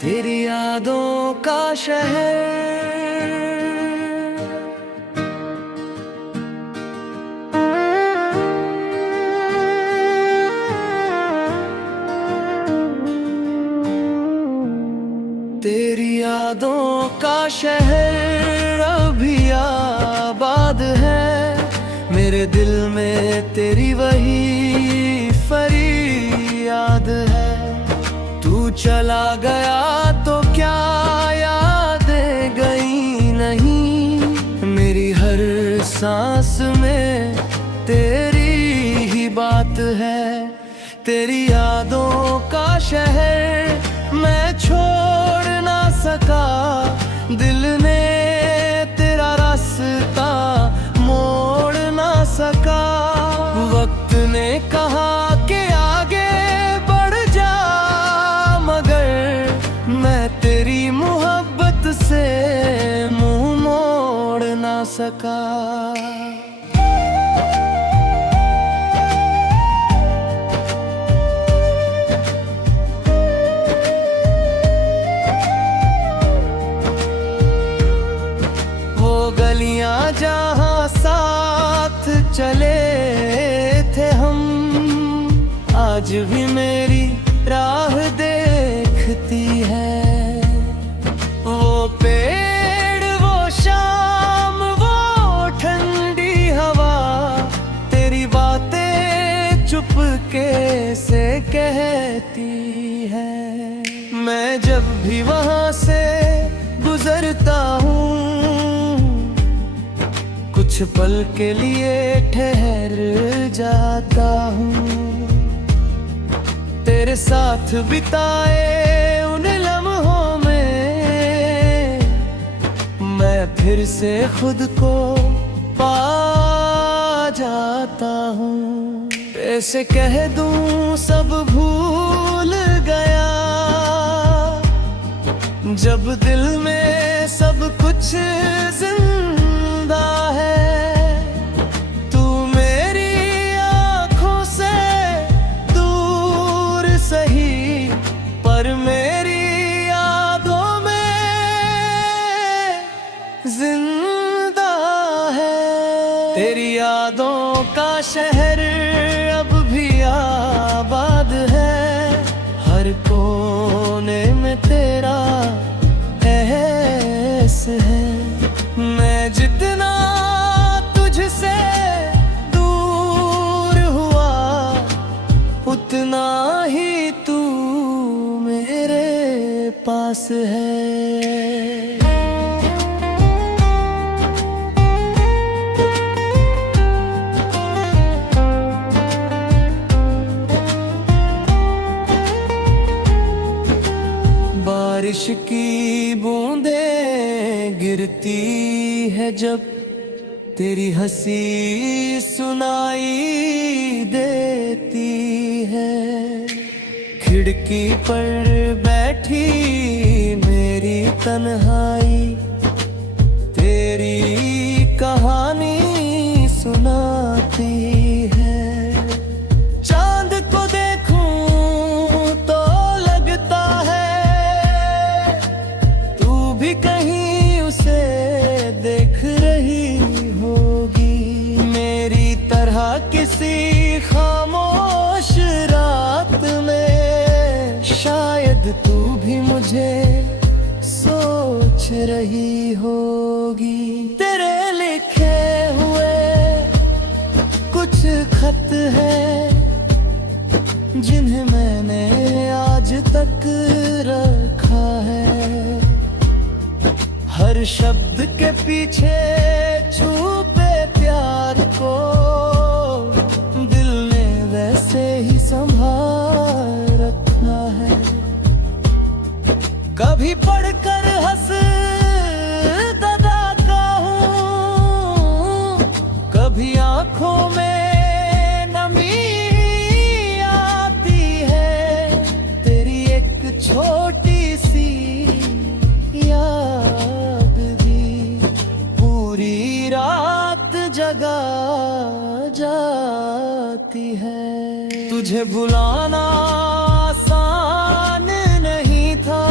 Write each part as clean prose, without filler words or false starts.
तेरी यादों का शहर। तेरी यादों का शहर अभी आबाद है, मेरे दिल में तेरी वही फरियाद है। तू चला गया तो क्या यादें गई नहीं, मेरी हर सांस में तेरी ही बात है। तेरी यादों का शहर मैं छोड़ ना सका, दिल ने तेरा रास्ता मोड़ ना सका। वक्त ने कहा कि आगे बढ़ जा, मगर मैं तेरी मोहब्बत से मुंह मोड़ ना सका। गलियां जहां साथ चले थे हम, आज भी मेरी राह देखती है। वो पेड़, वो शाम, वो ठंडी हवा, तेरी बातें चुपके से कहती है। मैं जब भी वहां से गुजरता हूँ, कुछ पल के लिए ठहर जाता हूँ। तेरे साथ बिताए उन लम्हों में मैं फिर से खुद को पा जाता हूँ। कैसे कह दूँ सब भूल गया, जब दिल में सब कुछ जिंदा है। तू मेरी आंखों से दूर सही, पर मेरी यादों में जिंदा है। तेरी यादों का शहर अब भी आबाद है, हर कोने में तेरा एहसास है। मैं जितना तुझसे दूर हुआ, उतना ही तू मेरे पास है। बारिश की बूंदें गिरती है जब, तेरी हंसी सुनाई देती है। खिड़की पर बैठी मेरी तन्हाई, तेरी कहानी सुनाती है। चांद को देखूं तो लगता है तू भी कहीं उसे देख रही होगी, मेरी तरह किसी खामोश रात में। शायद तू भी मुझे सोच रही होगी। तेरे लिखे हुए कुछ खत हैं जिन्हें मैंने आज तक रखा है। हर शब्द के पीछे छुपे प्यार को दिल ने वैसे ही संभाल रखा है। कभी पढ़कर हंस ददा का हूँ, कभी आंखों में नमी आती है। तेरी एक छोटी सी याद भी पूरी रात जगा जाती है। तुझे भुलाना आसान नहीं था,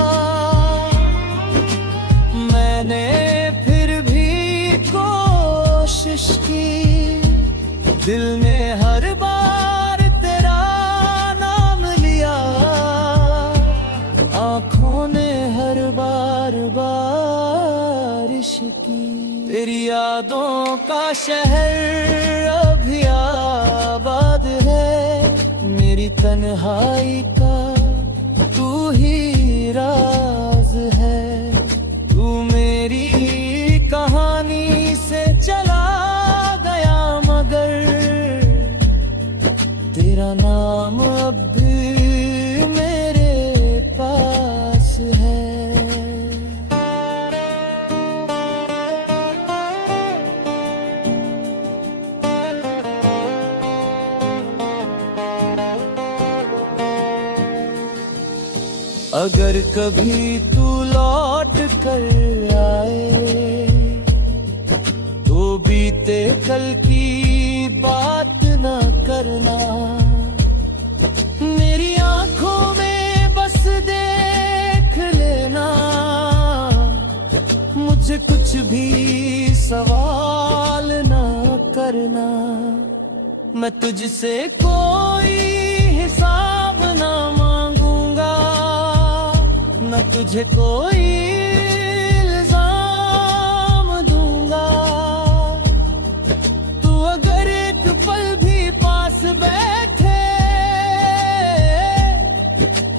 यादों का शहर अभी आबाद है, मेरी तन्हाई का तू ही राज है। तू मेरी कहानी से चला गया मगर तेरा नाम अब भी मेरे पास है। अगर कभी तू लौट कर आए तो बीते कल की बात न करना, मेरी आंखों में बस देख लेना। मुझे कुछ भी सवाल न करना, मैं तुझसे कोई हिसाब ना मांगूंगा, न तुझे कोई इल्जाम दूंगा। तू अगर एक पल भी पास बैठे,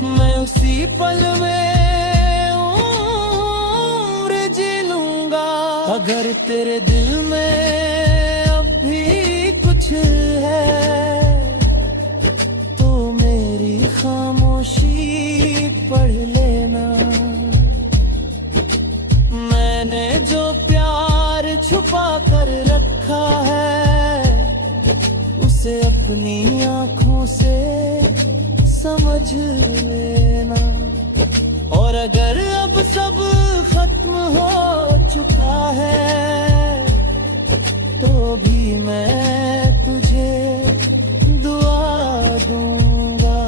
मैं उसी पल में उम्र जी लूंगा। अगर तेरे दिल में अब भी कुछ है तो मेरी खामोशी पढ़ लेना। मैंने जो प्यार छुपा कर रखा है उसे अपनी आंखों से समझ लेना। और अगर अब सब खत्म हो चुका है तो भी मैं तुझे दुआ दूंगा।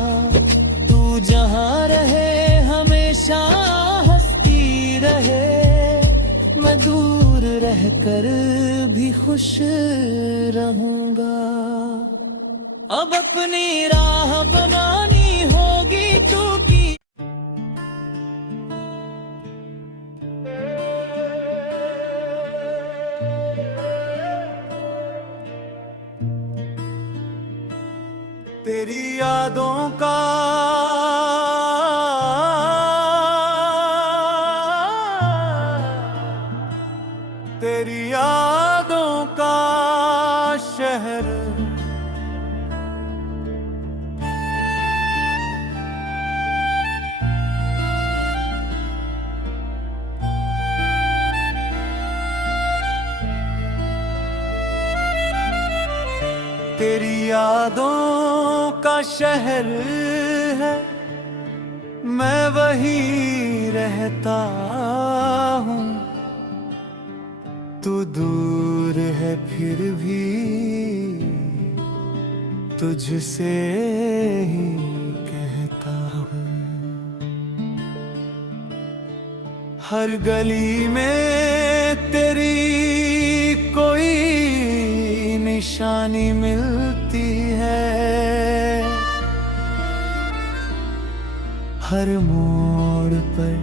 तू जहां रहे हमेशा हंसती रहे, मैं दूर रहकर भी खुश रहूंगा। अब अपनी राह बनानी होगी तू की। तेरी यादों का तेरी यादों का शहर, तेरी यादों का शहर है, मैं वहीं रहता हूँ। तू दूर है फिर भी तुझसे ही कहता हूँ। हर गली में तेरी कोई निशानी मिलती है, हर मोड़ पर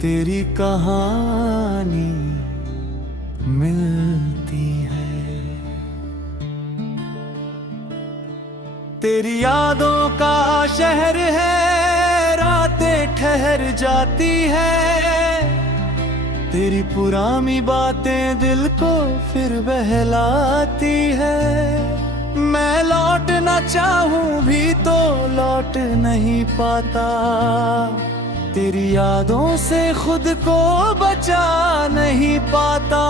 तेरी कहानी मिलती है। तेरी यादों का शहर है, रातें ठहर जाती है, तेरी पुरानी बातें दिल को फिर बहलाती है। मैं लौटना चाहूं भी तो लौट नहीं पाता, तेरी यादों से खुद को बचा नहीं पाता।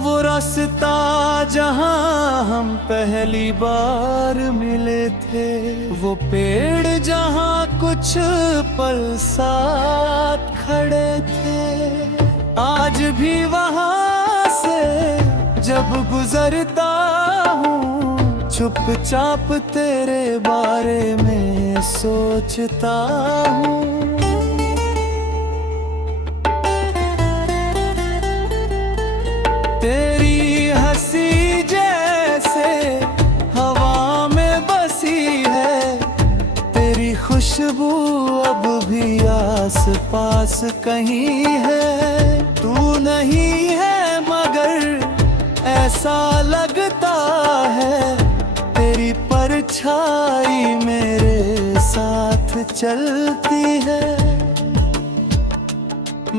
वो रास्ता जहां हम पहली बार मिले थे, वो पेड़ जहां कुछ पल साथ खड़े थे, आज भी वहां से जब गुजरता हूँ चुपचाप तेरे बारे में सोचता हूँ। तेरी हंसी जैसे हवा में बसी है, तेरी खुशबू अब भी आस पास कहीं है। तू नहीं है ऐसा लगता है तेरी परछाई मेरे साथ चलती है।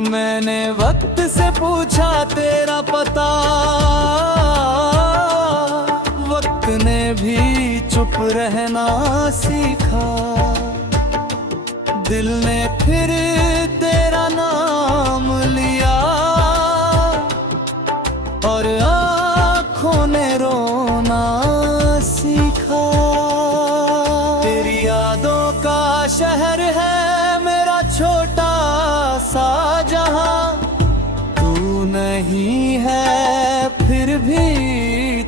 मैंने वक्त से पूछा तेरा पता, वक्त ने भी चुप रहना सीखा। दिल ने फिर तेरा नाम लिया और आँखों ने रोना सीखा। तेरी यादों का शहर है मेरा छोटा सा जहां, तू नहीं है फिर भी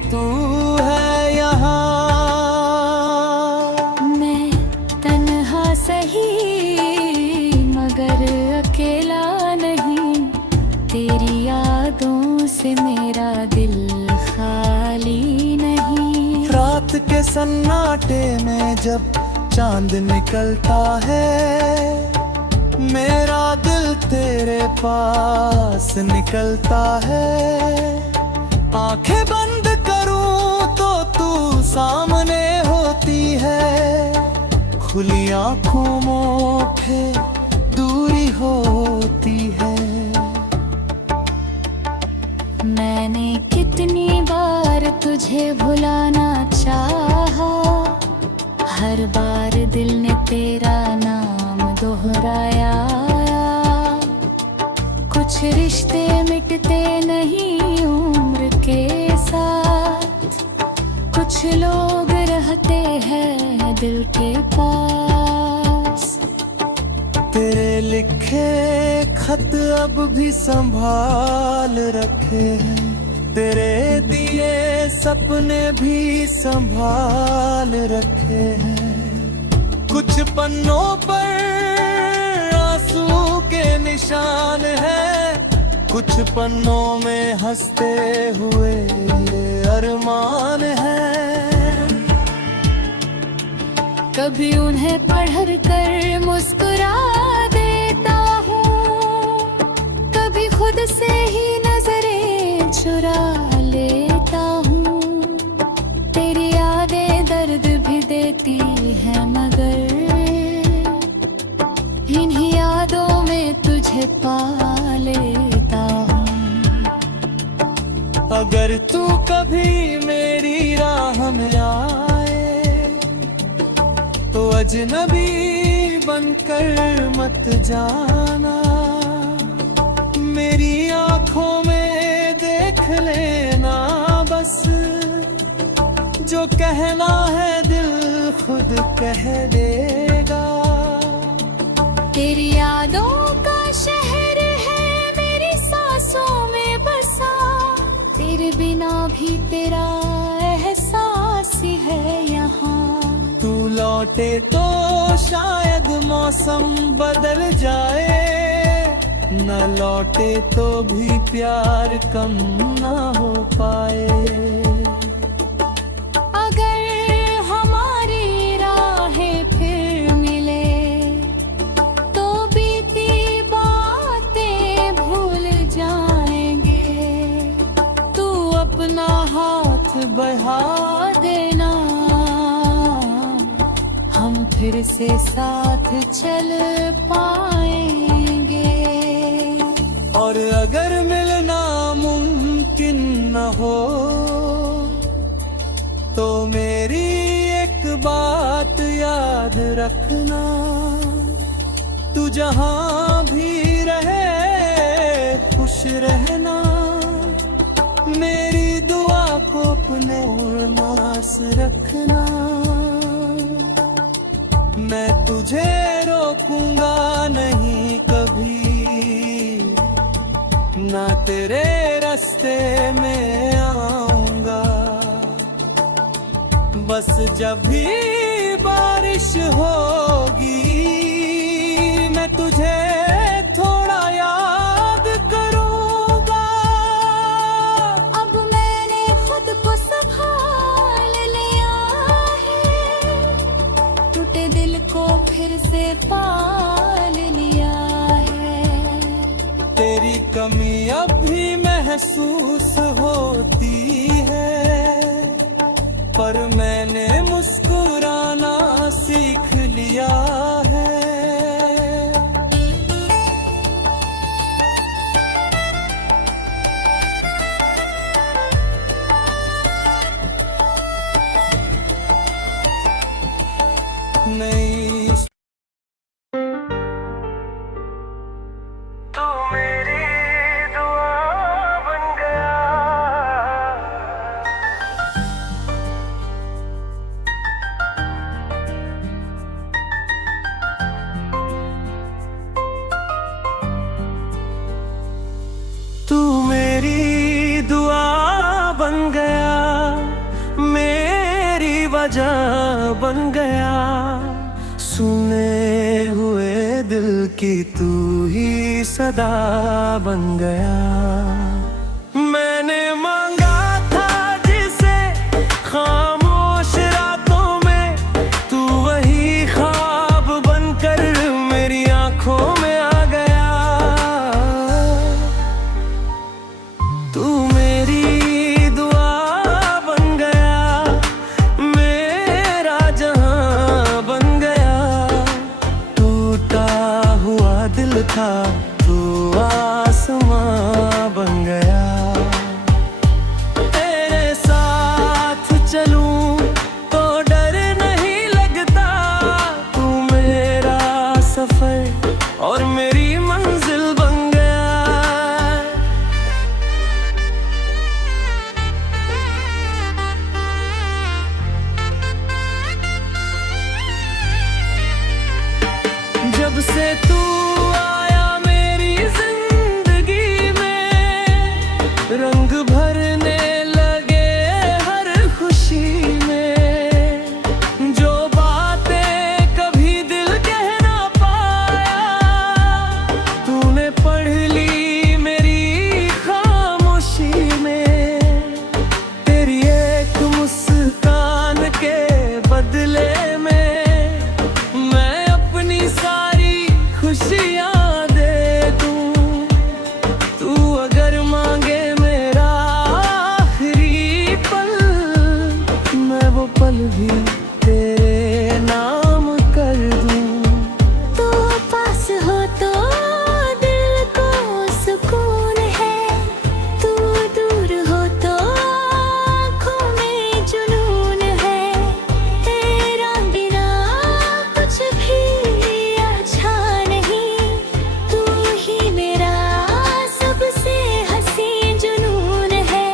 तू है यहाँ। मैं तन्हा सही मगर अकेला नहीं, तेरी यादों से मेरा दिल खाली नहीं। रात के सन्नाटे में जब चांद निकलता है, मेरा दिल तेरे पास निकलता है। आंखें बंद करूं तो तू सामने होती है, खुली आंखों पे दूरी होती है। मैंने कितनी बार तुझे भुलाना चाहा, हर बार दिल ने तेरा नाम दोहराया। कुछ रिश्ते मिटते नहीं उम्र के साथ, कुछ लोग रहते हैं दिल के पास। तेरे लिखे खत अब भी संभाल रखे हैं, तेरे दिए सपने भी संभाल रखे हैं। कुछ पन्नों पर आंसू के निशान हैं, कुछ पन्नों में हंसते हुए अरमान हैं। कभी उन्हें पढ़ कर मुस्कुरा देता हूँ, कभी खुद से ही नजरें चुरा लेता हूँ। तेरी यादें दर्द भी देती है मगर इन्हीं यादों में तुझे पा लेता हूँ। अगर तू कभी मेरी राह में आए तो अजनबी बनकर मत जाना। मेरी आंखों में देख लेना बस, जो कहना है दिल खुद कह देगा। तेरी यादों का शहर है मेरी सांसों में बसा, तेरे बिना भी तेरा एहसास ही है यहाँ। तू लौटे तो शायद मौसम बदल जाए, न लौटे तो भी प्यार कम ना हो पाए। अगर हमारी राहें फिर मिले तो बीती बातें भूल जाएंगे। तू अपना हाथ बढ़ा देना, हम फिर से साथ चल पाएंगे। और अगर मिलना मुमकिन न हो तो मेरी एक बात याद रखना, तू जहां भी रहे खुश रहना। मेरी दुआ को अपने पास रखना, मैं तुझे रोकूंगा नहीं कभी, ना तेरे रास्ते में आऊंगा। बस जब भी बारिश होगी मैं तुझे थोड़ा याद करूंगा। अब मैंने खुद को संभाल लिया है, टूटे दिल को फिर से पाल लिया है। तेरी कमी अब भी महसूस होती पर मैंने मुस्कुराना सीख लिया है। नई तू मेरी दुआ बन गया। तू मेरी दुआ बन गया, मेरी वजह बन गया। सुने हुए दिल की तू ही सदा बन गया। मैंने मांगा था जिसे खामोश रातों में, तू वही ख्वाब बनकर मेरी आंखों में आ गया। तू मेरी दुआ बन गया, मेरा जहां बन गया। टूटा हुआ दिल था तू आसमां बन गया। तेरे साथ चलूं तो डर नहीं लगता, तू मेरा सफर और मेरी मंजिल बन गया। जब से तू आया मेरी जिंदगी में, रंग भरने लगे हर खुशी में। जो बातें कभी दिल कह ना पाया, तूने पढ़ ली मेरी खामोशी में। तेरी एक मुस्कान के बदले में मैं अपनी सारी खुशियाँ दे दूँ। तू अगर मांगे मेरा आखिरी पल, मैं वो पल भी तेरे नाम कर दूँ। तू पास हो तो दिल को सुकून है, तू दूर हो तो आँखों में जुनून है। तेरा बिना कुछ भी अच्छा नहीं, तू ही मेरा सबसे हसी जुनून है।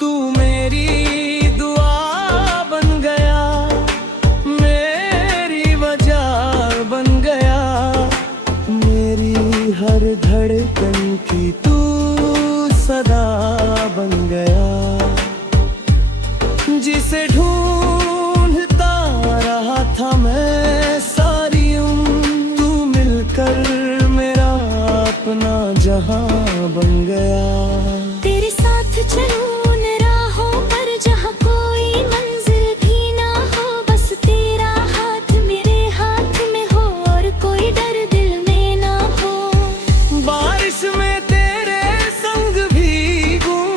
तू मेरी दुआ बन गया, मेरी वजह बन गया। मेरी हर धड़कन की तू सदा बन गया। जिसे ढूंढता रहा था मैं सारी उम्र, तू मिलकर मेरा अपना जहां बन गया। तेरे साथ चलूं उन राहों पर जहाँ कोई मंजिल भी ना हो, बस तेरा हाथ मेरे हाथ में हो और कोई डर दिल में ना हो। बारिश में तेरे संग भीगूं,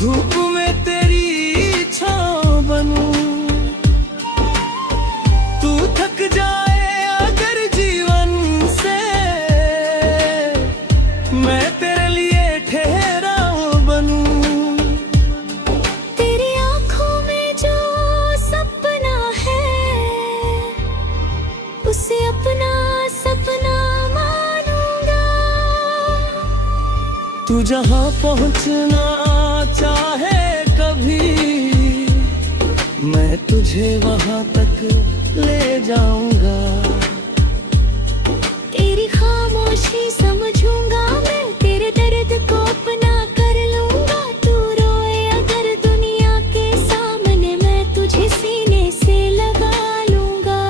धूप में तेरी छाँव बनूं। तू थक जाए अगर जीवन से, मैं तेरे लिए ठहराव बनूं। तेरी आँखों में जो सपना है, उसे अपना सपना मानूंगा। तू जहाँ पहुँचना चाहे कभी, मैं तुझे वहाँ तक ले जाऊंगा। तेरी खामोशी समझूंगा मैं, तेरे दर्द को अपना कर लूंगा। तू रोए अगर दुनिया के सामने, मैं तुझे सीने से लगा लूंगा।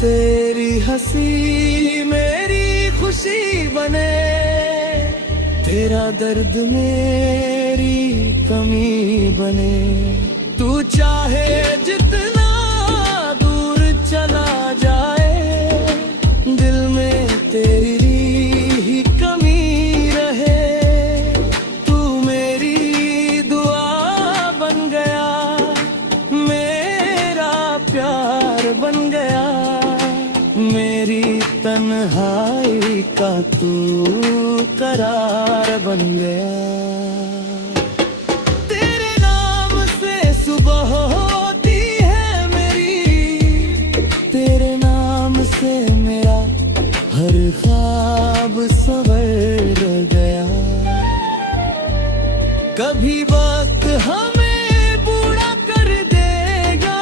तेरी हंसी मेरी खुशी बने, तेरा दर्द मेरी कमी बने। तू चाहे जितना दूर चला जाए, दिल में तेरी ही कमी रहे। तन्हाई का तू करार बन गया। तेरे नाम से सुबह होती है मेरी, तेरे नाम से मेरा हर ख्वाब संवर गया। कभी वक्त हमें बूढ़ा कर देगा,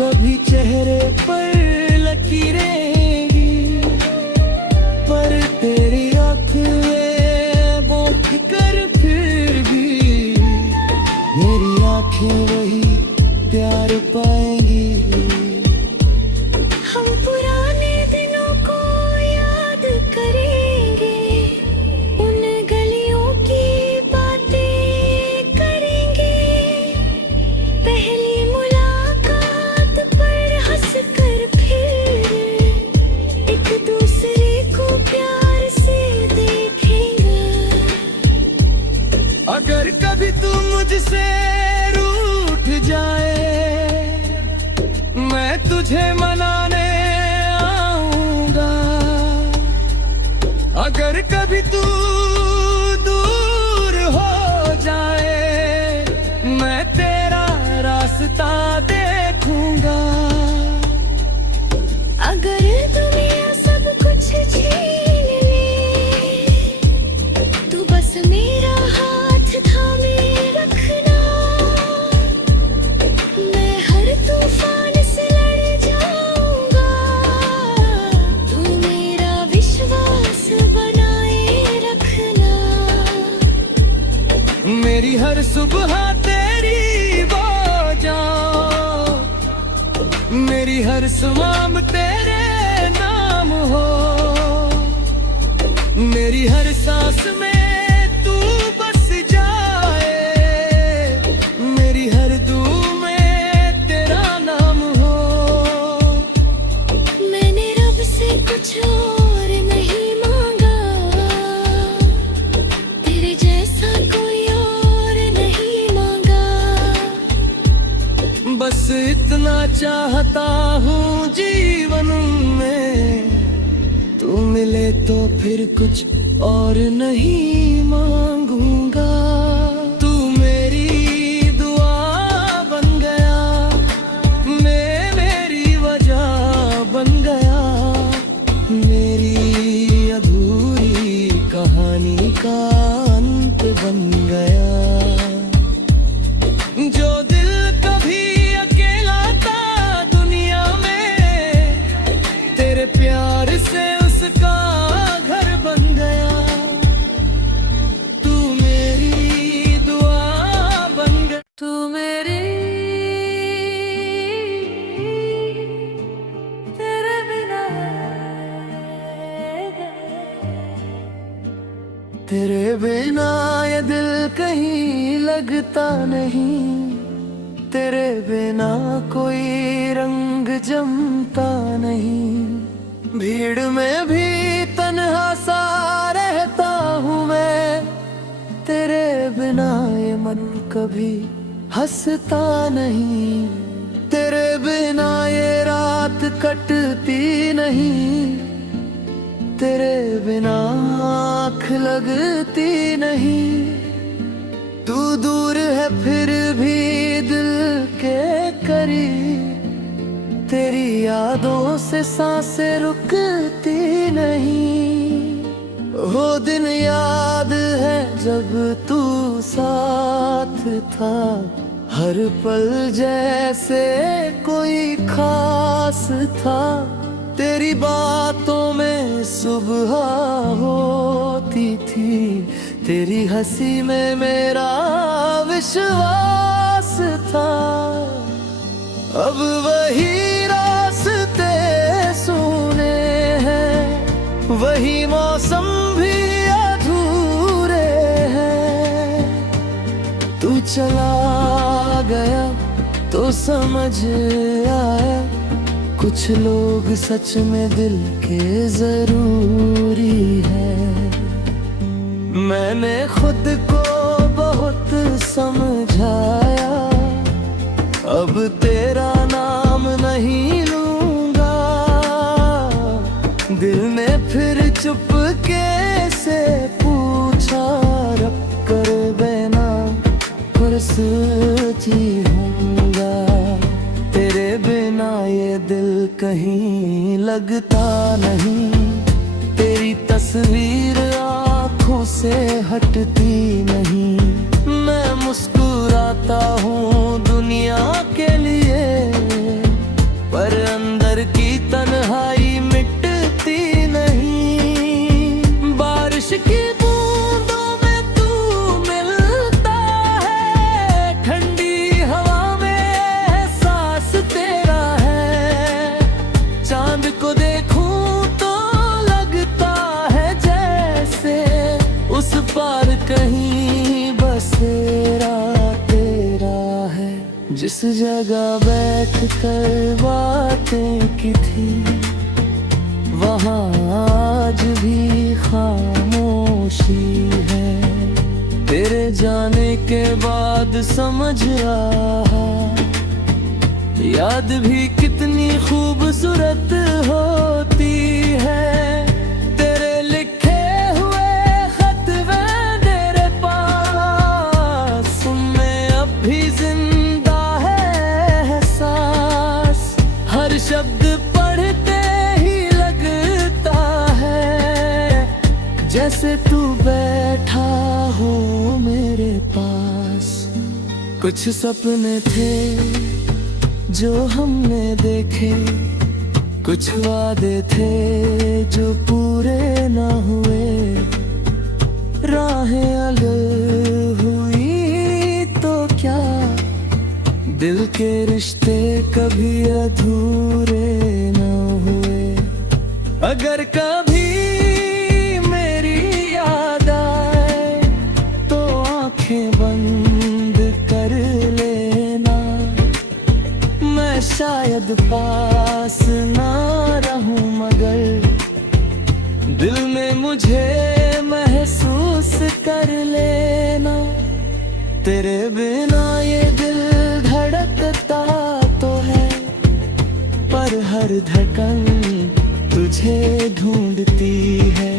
कभी चेहरे पर लकीरेंगी, पर तेरी आँखें बोल कर फिर भी मेरी आँखें वही प्यार पाएंगी। हम पुराने दिनों को याद करेंगे, उन गलियों की बातें करेंगे, पहली मुलाकात पर हंस कर फिर एक दूसरे को प्यार से देखेंगे। अगर कभी तू मुझसे रूठ जाए, मैं तुझे मनाने आऊंगा। अगर कभी तू दूर हो जाए, मैं तेरा रास्ता देखूंगा। अगर दुनिया सब कुछ छीन ले, तू बस मेरा हाथ थामे रखना। मैं हर तूफान से लड़ जाऊंगा, तू मेरा विश्वास बनाए रखना। मेरी हर सुबह तेरी वो जान, मेरी हर सुबह तेरे नाम हो। मेरी हर सांस में तू बस जाए, मेरी हर दुआ में तेरा नाम हो। मैंने रब से कुछ और नहीं मांगा, तेरे जैसा कोई और नहीं मांगा। बस इतना चाहता हूँ जीवन में, तू मिले तो फिर कुछ और नहीं मांगूंगा। तू मेरी दुआ बन गया, मैं मेरी वजह बन गया, मेरी अधूरी कहानी का अंत बन गया। जो दिल कभी अकेला था दुनिया में, तेरे प्यार से उसका घर बन गया। तू मेरी दुआ बन गया, तू मेरी, तेरे बिना तेरे बिना ये दिल कहीं लगता नहीं, तेरे बिना कोई रंग जमता नहीं। भीड़ में भी तन्हा सा रहता हूँ मैं, तेरे बिना ये मन कभी हंसता नहीं। तेरे बिना ये रात कटती नहीं, तेरे बिना आँख लगती नहीं। तू दूर है फिर भी दिल के करीब, तेरी यादों से सांसें रुकती नहीं। वो दिन याद है जब तू साथ था, हर पल जैसे कोई खास था। तेरी बातों में सुबह होती थी, तेरी हंसी में मेरा विश्वास था। अब वही रास्ते सुने हैं, वही मौसम भी अधूरे हैं। तू चला गया तो समझ आया, कुछ लोग सच में दिल के जरूरी है। मैंने खुद को बहुत समझाया, अब तेरा नाम नहीं लूंगा। जीऊंगा। तेरे बिना ये दिल कहीं लगता नहीं, तेरी तस्वीर आँखों से हटती नहीं। मैं मुस्कुराता हूँ दुनिया के लिए, पर अंदर की तन्हाई मिटती नहीं। बारिश की बूंदों में तू मिलता है, ठंडी हवा में एहसास तेरा है। चांद को देखूं तो लगता है जैसे उस पार कहीं बसेरा तेरा है। जिस जगह बैठ कर बातें की थी, वहाँ आज भी खामोशी है। तेरे जाने के बाद समझ आया, याद भी कितनी खूबसूरत होती है। तेरे लिखे हुए खत मेरे पास, उनमें अब भी जिंदा है एहसास। हर शब्द पढ़ते ही लगता है जैसे तू बैठा हो मेरे पास। कुछ सपने थे जो हमने देखे, कुछ वादे थे जो पूरे ना हुए। राहें अलग हुई तो क्या, दिल के रिश्ते कभी अधूरे ना हुए। अगर कभी मेरी याद आए तो आंखें बंद कर लेना। मैं शायद पास ना रहूं मगर दिल में मुझे महसूस कर लेना। तेरे बिना ये दिल धड़कता तो है, पर हर धड़कन तुझे ढूंढती है।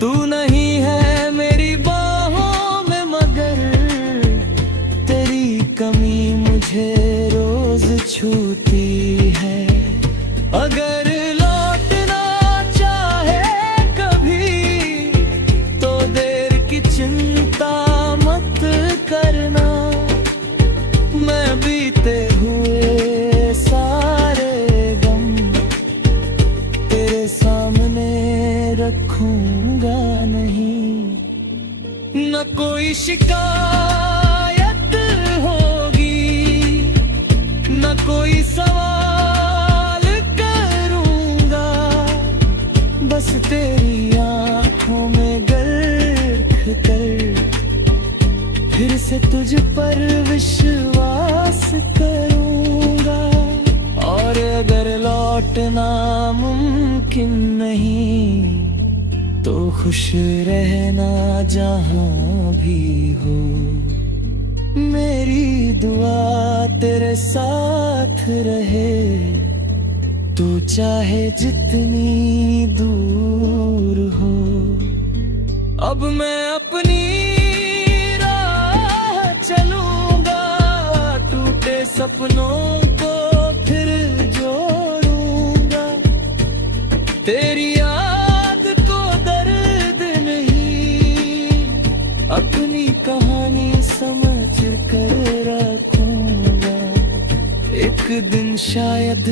तू नहीं है मेरी बाहों में मगर तेरी कमी मुझे रोज छूती है। अगर लौटना चाहे कभी तो देर की चिंता मत करना। मैं बीते हुए सारे गम तेरे सामने रखूंगा नहीं। न कोई शिकायत होगी, न कोई सवाल करूंगा। बस तेरी आंखों में गर्क कर फिर से तुझ पर विश्वास करूंगा। और अगर लौटना मुमकिन नहीं तो खुश रहना जहां भी हो। मेरी दुआ तेरे साथ रहे, तू चाहे जितनी दूर हो। अब मैं अपनी राह चलूंगा, टूटे सपनों को फिर जोड़ूंगा। तेरी याद को दर्द नहीं, अपनी कहानी समझ कर रखूंगा। एक दिन शायद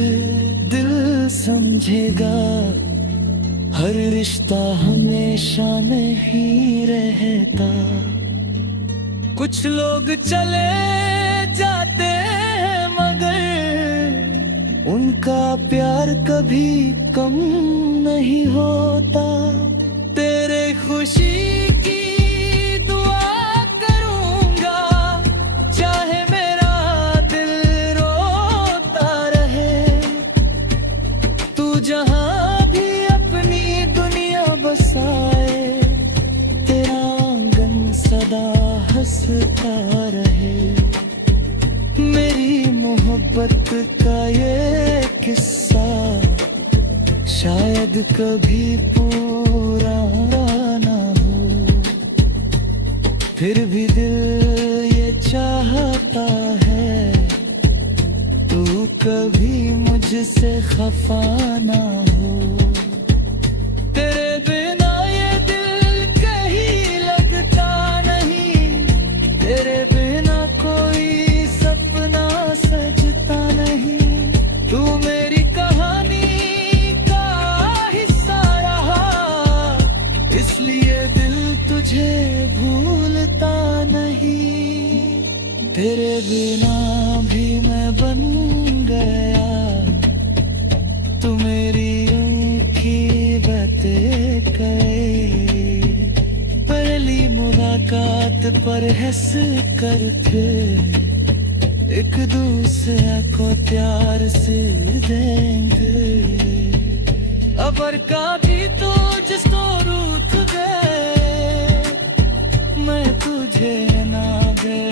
दिल समझेगा, हर रिश्ता हमेशा नहीं रहता। कुछ लोग चले जाते हैं मगर उनका प्यार कभी कम नहीं होता। तेरे खुशी की दुआ करूंगा, चाहे मेरा दिल रोता रहे। तू जहां भी अपनी दुनिया बसाए, तेरा आंगन सदा हंसता रहे। मेरी मोहब्बत का ये किस्सा शायद कभी पूरा ना हो, फिर भी दिल ये से खफा ना हो। तेरे बिना ये दिल कहीं लगता नहीं, तेरे बिना कोई सपना सजता नहीं। तू मेरी कहानी का हिस्सा रहा, इसलिए दिल तुझे भूलता नहीं। तेरे बिना भी मैं बन गया, तू मेरी उनकी बातें कहे। पहली मुलाकात पर हंस कर थे, एक दूसरे को प्यार से देंगे। अबर का भी तो जिसको रूठ गए, मैं तुझे ना दे।